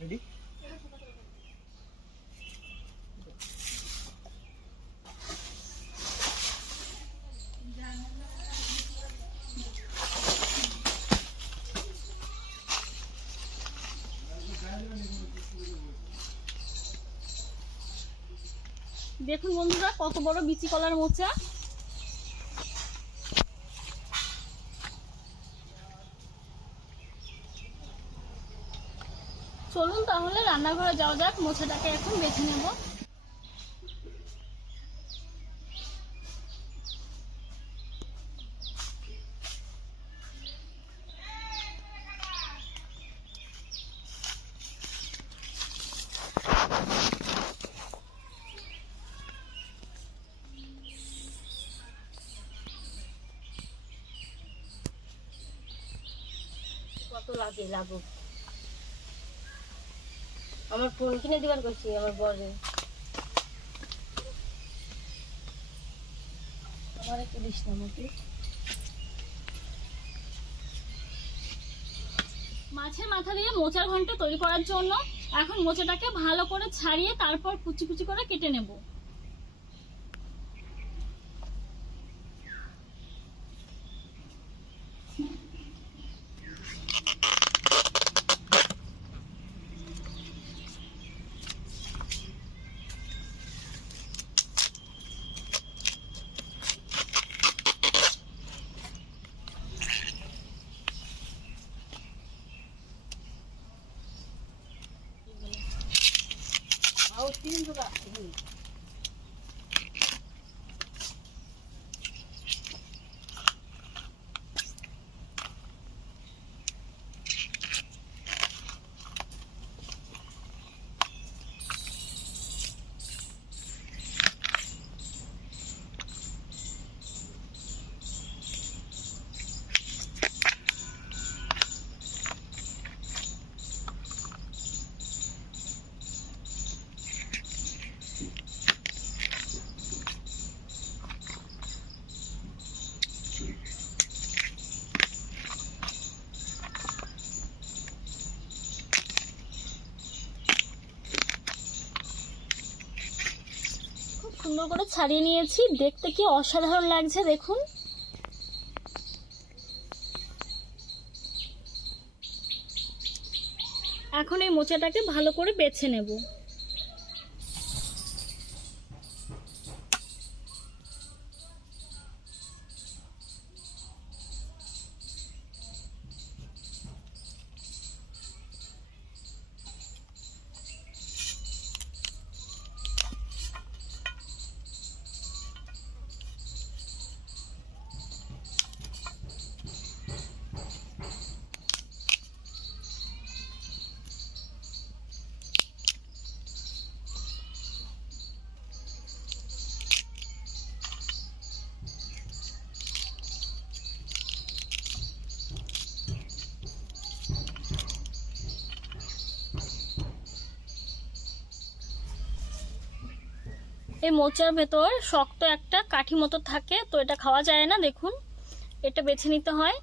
Ready? দেখুন বন্ধুরা কত বড় বিচি কলার মোচা। চলুন তাহলে রান্নাঘরে যাওয়া যাক, মোচাটাকে এখন বেছে নেব। কত লাগে লাগুক, আমার ফোন কিনে দিবার করছি আমার বরে, আমার একটু দিস না আমাকে। মাছের মাথা দিয়ে মোচার ঘন্ট তৈরি করার জন্য এখন মোচাটাকে ভালো করে ছাড়িয়ে তারপর কুচি কুচি করে কেটে নেব। आओ तीन जगह সুন্দর করে ছাড়িয়ে নিয়েছি, দেখতে কি অসাধারণ লাগছে দেখুন। এখন এই মোচাটাকে ভালো করে বেছে নেব। এই মোচার ভেতর শক্ত একটা কাঠি মতো থাকে, তো এটা খাওয়া যায় না। দেখুন এটা বেছে নিতে হয়।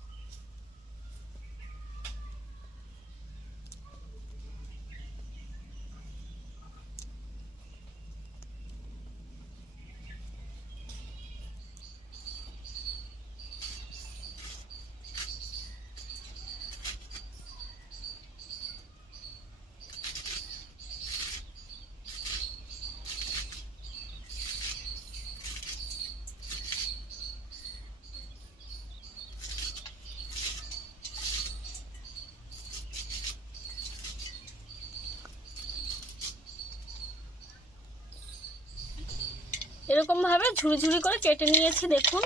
এরকম ভাবে ঝুড়ি ঝুড়ি করে কেটে নিয়েছি। দেখুন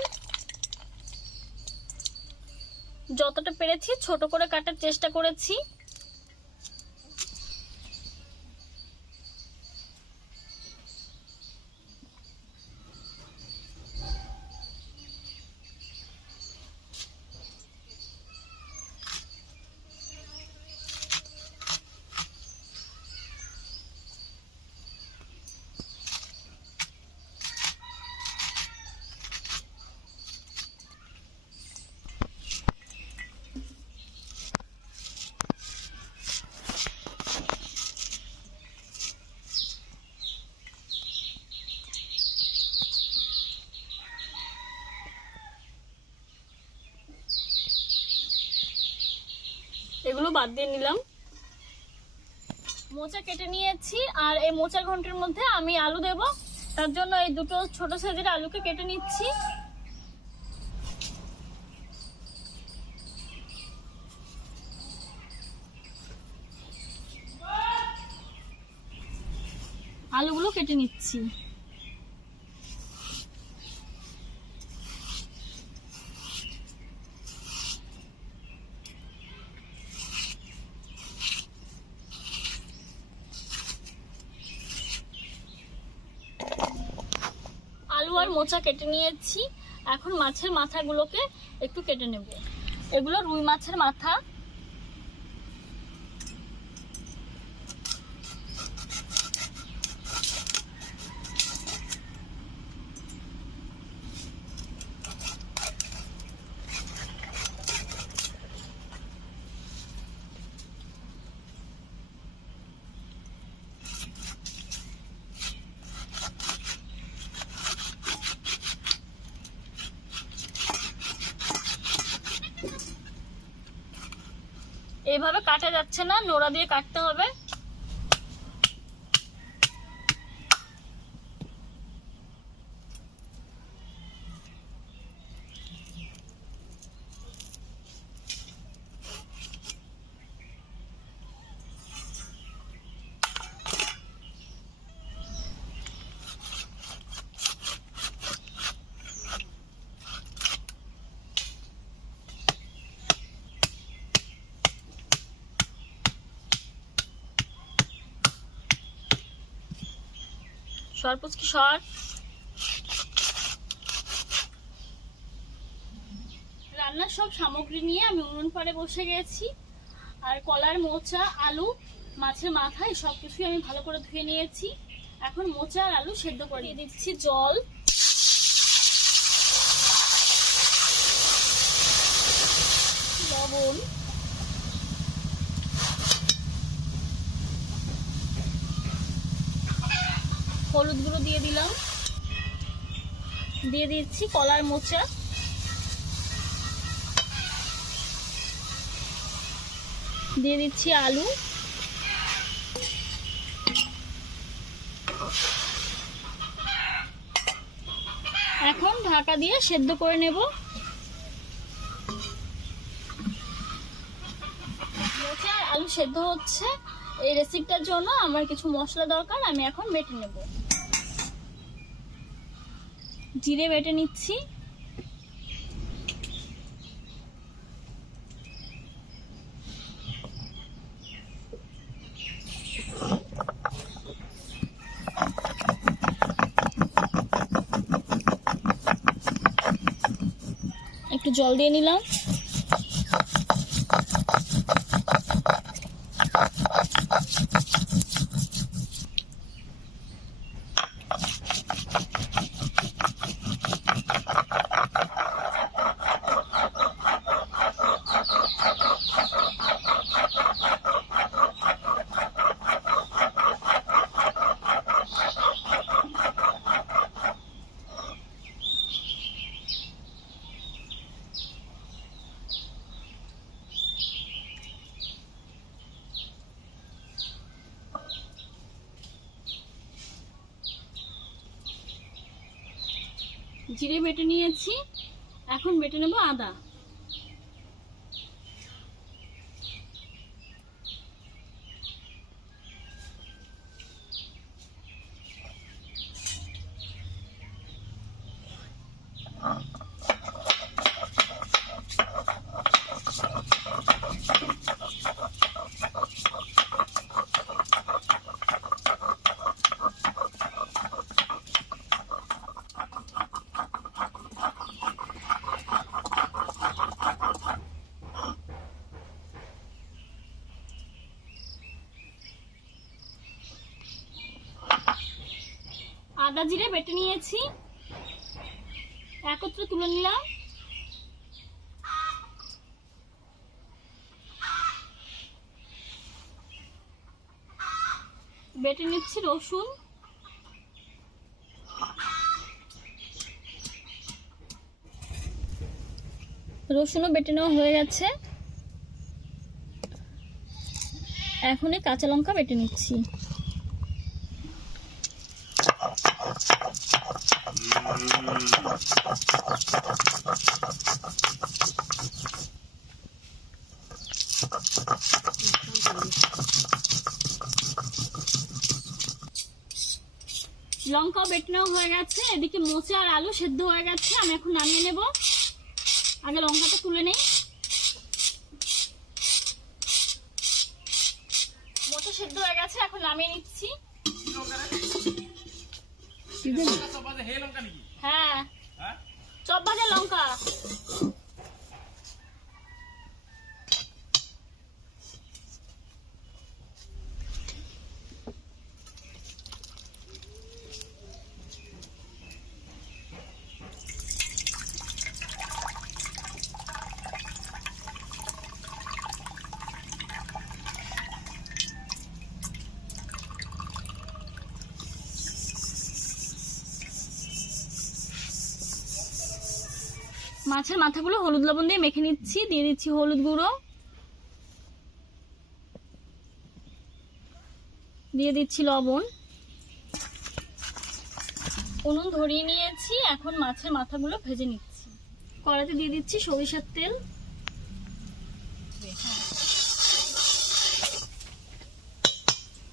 যতটা পেরেছি ছোট করে কাটার চেষ্টা করেছি। এগুলো বাদ দিয়ে নিলাম। মোচা কেটে নিয়েছি, আর এই মোচা ঘন্টের মধ্যে আমি আলু দেব। তার জন্য এই দুটো ছোট সাইজের আলুকে কেটে নিচ্ছি। আলুগুলো কেটে নিচ্ছি। আলু আর মোচা কেটে নিয়েছি। এখন মাছের মাথাগুলোকে একটু কেটে নেব। এগুলো রুই মাছের মাথা। এইভাবে কাটা যাচ্ছে না, নোড়া দিয়ে কাটতে হবে। সরপুচকি সর। রান্নার সব সামগ্রী নিয়ে আমি উনুন পাড়ে বসে গেছি। আর কলার মোচা, আলু, মাছের মাথা এই সব কিছুই আমি ভালো করে ধুয়ে নিয়েছি। এখন মোচা আর আলু সেদ্ধ করে দিয়ে দিচ্ছি জল। লবণ, হলুদ গুঁড়ো দিয়ে দিলাম। দিয়ে দিচ্ছি কলার মোচা, দিয়ে দিচ্ছি আলু, এখন ঢাকা দিয়ে সেদ্ধ করে নেব। মোচা আর আলু সেদ্ধ হচ্ছে। এই রেসিপিটার জন্য আমার কিছু মশলা দরকার, আমি এখন বেটে নেব। জিরে বেটে নিচ্ছি, একটু জল দিয়ে নিলাম। জিরে বেটে নিয়েছি, এখন বেটে নেব আদা। আদা জিরে বেটে নিয়েছি, একত্রে তুলে নিলাম। বেটে নিচ্ছি রসুন, রসুনও বেটে নেওয়া হয়ে গেছে। এখন এই কাঁচা লঙ্কা বেটে নিচ্ছি। লঙ্কা বেটে নেওয়া হয়ে গেছে, এদিকে মোচা আর আলু সেদ্ধ হয়ে গেছে। আমি এখন নামিয়ে নেব। আগে লঙ্কাটা তুলে নেই। মোচা সেদ্ধ হয়ে গেছে, এখন নামিয়ে নিচ্ছি। হ্যাঁ, চপ ভাজা লঙ্কা। মাছের মাথাগুলো হলুদ লবণ দিয়ে মেখে নিচ্ছি। দিয়ে দিচ্ছি হলুদ গুঁড়ো, দিয়ে দিচ্ছি লবণ। উনুন ধরিয়ে নিয়েছি, এখন মাছের মাথাগুলো ভেজে নিচ্ছি। কড়াইতে দিয়ে দিচ্ছি সরিষার তেল।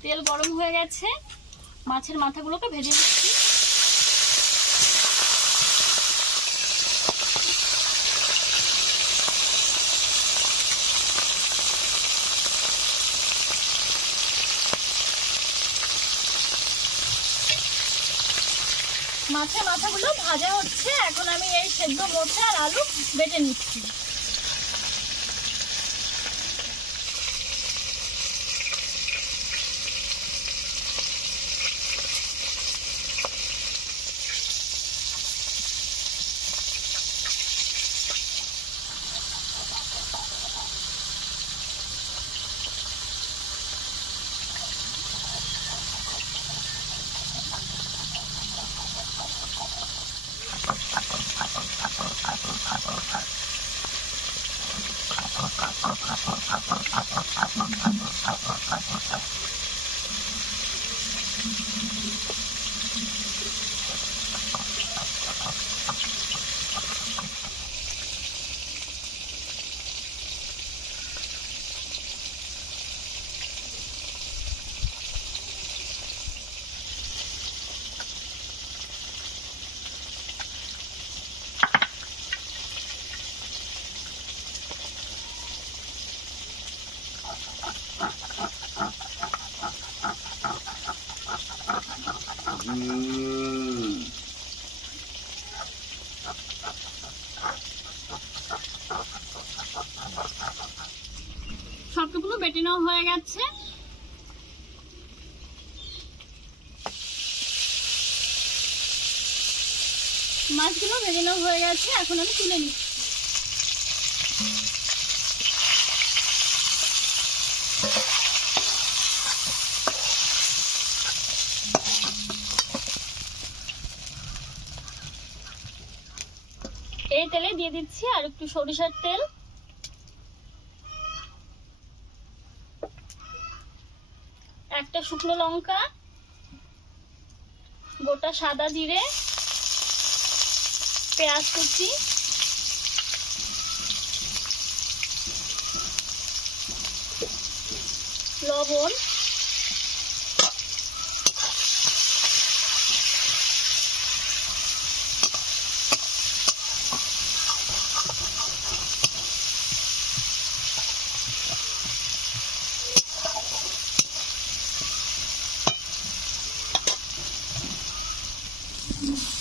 তেল গরম হয়ে গেছে, মাছের মাথাগুলোকে ভেজে নিচ্ছি। মাছের মাথাগুলো ভাজা হচ্ছে, এখন আমি এই সেদ্ধ মোচা আর আলু বেটে নিচ্ছি। সবটুকুনো বেটে নেওয়া হয়ে গেছে। মাছগুলো ভেজে নেওয়া হয়ে গেছে, এখন আমি তুলে নিচ্ছি। এই তেলে দিয়ে দিচ্ছি আর একটু সরিষার তেল, একটা শুকনো লঙ্কা, গোটা সাদা জিরে, পেঁয়াজ কুচি, লবণ,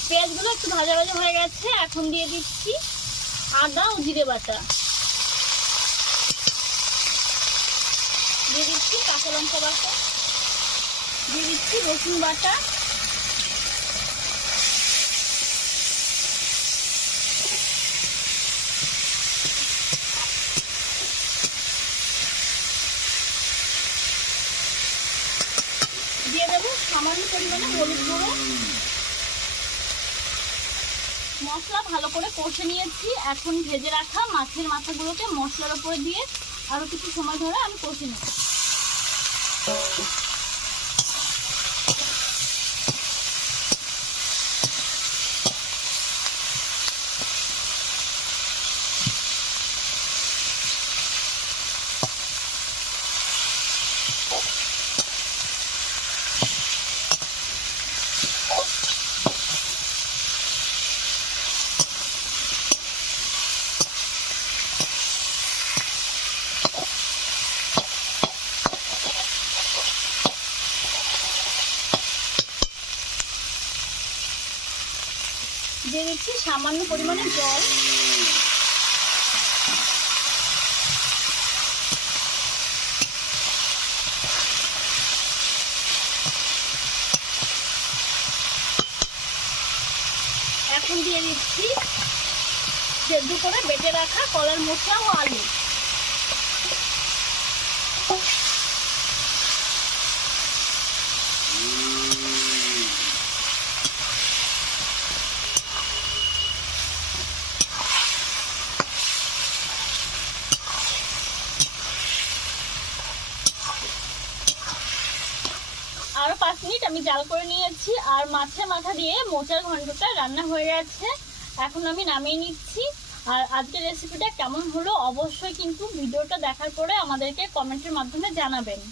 পেঁয়াজগুলো একটু ভাজা ভাজা হয়ে গেছে, এখন দিয়ে দিচ্ছি আদা ও জিরে বাটা, দিয়ে দিচ্ছি কাঁচা লঙ্কা বাটা, দিয়ে দিচ্ছি রসুন বাটা, দিয়ে দেবো সামান্য পরিমাণে হলুদ গুঁড়ো। মশলা ভালো করে কষে নিয়েছি, এখন ভেজে রাখা মাছের মাথাগুলোকে মশলার উপরে দিয়ে আরো কিছু সময় ধরে আমি কষে নেব। দিয়ে দিচ্ছি সামান্য পরিমাণে জল। এখন দিয়ে দিচ্ছি সেদ্ধ করে বেটে রাখা কলার মোচা ও আলু। আরো 5 মিনিট আমি জাল করে নিয়েছি আর মাছের মাথা দিয়ে মোচার ঘন্টটা রান্না হয়ে গেছে। এখন আমি নামিয়ে নিচ্ছি। আর আজকের রেসিপিটা কেমন হলো অবশ্যই কিন্তু ভিডিওটা দেখার পরে আমাদেরকে কমেন্টের মাধ্যমে জানাবেন।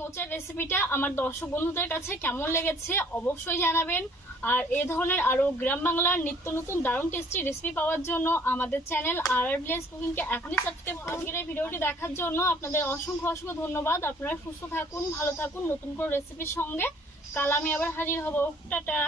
মোচার রেসিপিটা আমার দর্শক বন্ধুদের কাছে কেমন লেগেছে অবশ্যই জানাবেন। আর এই ধরনের আরো গ্রাম বাংলার নিত্য নতুন দারুণ টেস্টি রেসিপি পাওয়ার জন্য আমাদের চ্যানেল আর ভিলেজ কুকিংকে এখনই সাবস্ক্রাইব করুন। এই ভিডিওটি দেখার জন্য আপনাদের অসংখ্য অসংখ্য ধন্যবাদ। আপনারা সুস্থ থাকুন, ভালো থাকুন নতুন কোনো রেসিপির সঙ্গে। কাল আমি আবার হাজির হব। টাটা।